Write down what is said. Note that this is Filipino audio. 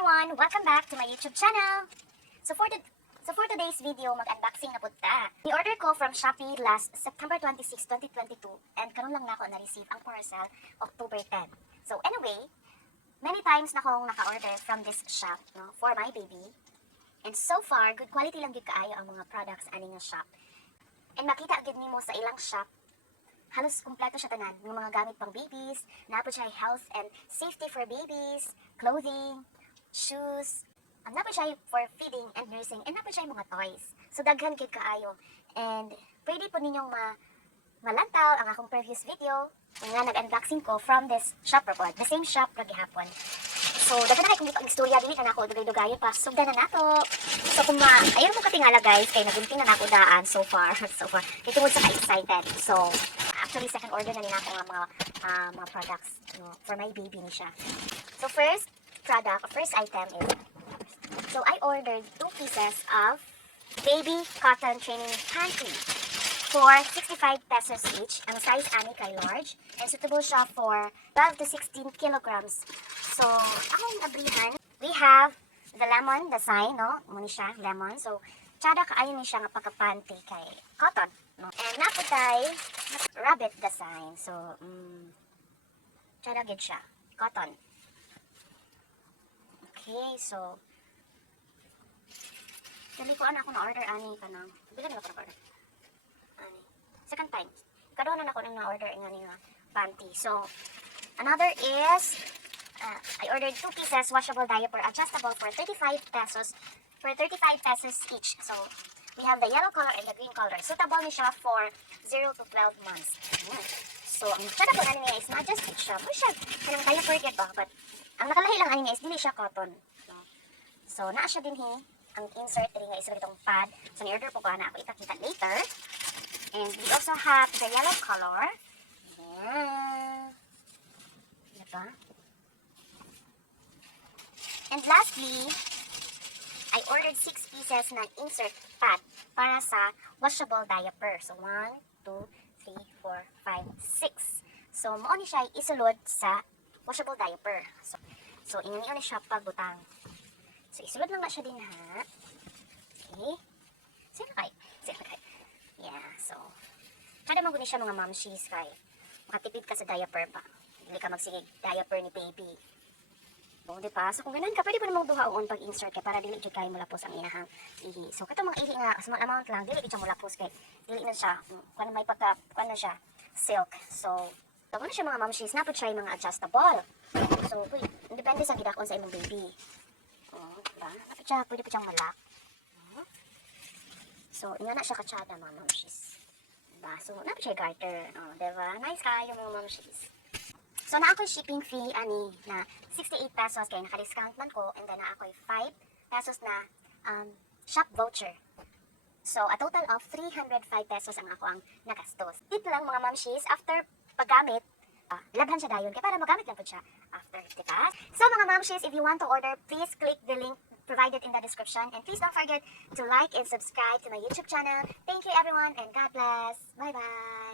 everyone! Welcome back to my YouTube channel! So for today's video, mag-unboxing na po ta. I-order ko from Shopee last September 26, 2022 and karon lang na ako na-receive ang parcel October 10. So anyway, many times na akong naka-order from this shop for my baby. And so far, good quality lang gid kaayo ang mga products ani nga shop. And makita gid nimo sa ilang shop, halos kumpleto siya tanan, ng mga gamit pang babies, napod siya health and safety for babies, clothing, shoes, napod siya for feeding and nursing, and napod siya mga toys. So daghan gid kaayo. And pwede po ninyong malantaw ang akong previous video nga nag-unboxing ko from this shop report, the same shop ra gihapon. So daghan na kay kung istorya dili na nako dugay-dugayon pa sugdan na nato. So kung ayaw mo katingala guys kay nagunting na nako daan so far. Dito mo sa excited. So actually second order na nila ako ng mga products for my baby ni siya. So first item is, so I ordered 2 pieces of baby cotton training panty for 65 pesos each. Ang size ani kay large and suitable siya for 12 to 16 kilograms. So akong abrihan, we have the lemon, the sign, muna siya, lemon. So tsada kaayo ni siya nga pagka-panty kay cotton. And naputay rabbit design. So, tsada gid siya. Cotton. Okay, so dali ko ako na-order ani kanang. Bilan na ko na-order. Ani. Second time. Karon na ako na-order ngani nga panty. So, another is I ordered 2 pieces washable diaper adjustable for 35 pesos. For 35 pesos each. So, we have the yellow color and the green color. Suitable ni siya for 0 to 12 months. So, ang tsada po niya is not just siya. Pero siya, kanang diaper get ba? But, ang nakalahi lang niya is dili siya cotton. So, naa siya din ang insert rin nga isa itong pad. So, ni-order po ko na ako ipakita later. And we also have the yellow color. Yeah. Diba? And lastly, I ordered 6 pieces na insert pad para sa washable diaper. So, 1, 2, 3, 4, 5, 6. So, mao ni siya isulod sa washable diaper. So ingani ni siya pagbutang. So, isulod lang na siya din ha. Okay. Sino kay? Yeah, so. Kada mo guni siya mga mamshies kay. Makatipid ka sa diaper pa. Hindi ka magsigig diaper ni baby. O, diba? So, kung ganun ka, pwede po namang duhaon pag-insert kay para dili jud kay mulapos ang inahang ihi. So, kato mga ihi nga, small amount lang, dili jud siya mulapos kay dili na siya, kung may kuan na siya, silk. So, tawag na siya mga mamshies, napod siya yung mga adjustable. So, depende sa gidakon sa imong baby. O, diba? Napod siya, pwede po siyang malak. So, inga na siya katsada mga mamshies. Diba? So, napod siya garter. O, diba? Nice kayo mga mamshies. So, na ako'y shipping fee, ani, na 68 pesos, kaya naka-discount man ko, and then na ako'y 5 pesos na shop voucher. So, a total of 305 pesos ang ako ang nagastos. Tip lang mga mamshies, after paggamit, labhan siya dayon, kaya para magamit lang po siya after, diba? So, mga mamshies, if you want to order, please click the link provided in the description, and please don't forget to like and subscribe to my YouTube channel. Thank you everyone, and God bless. Bye-bye!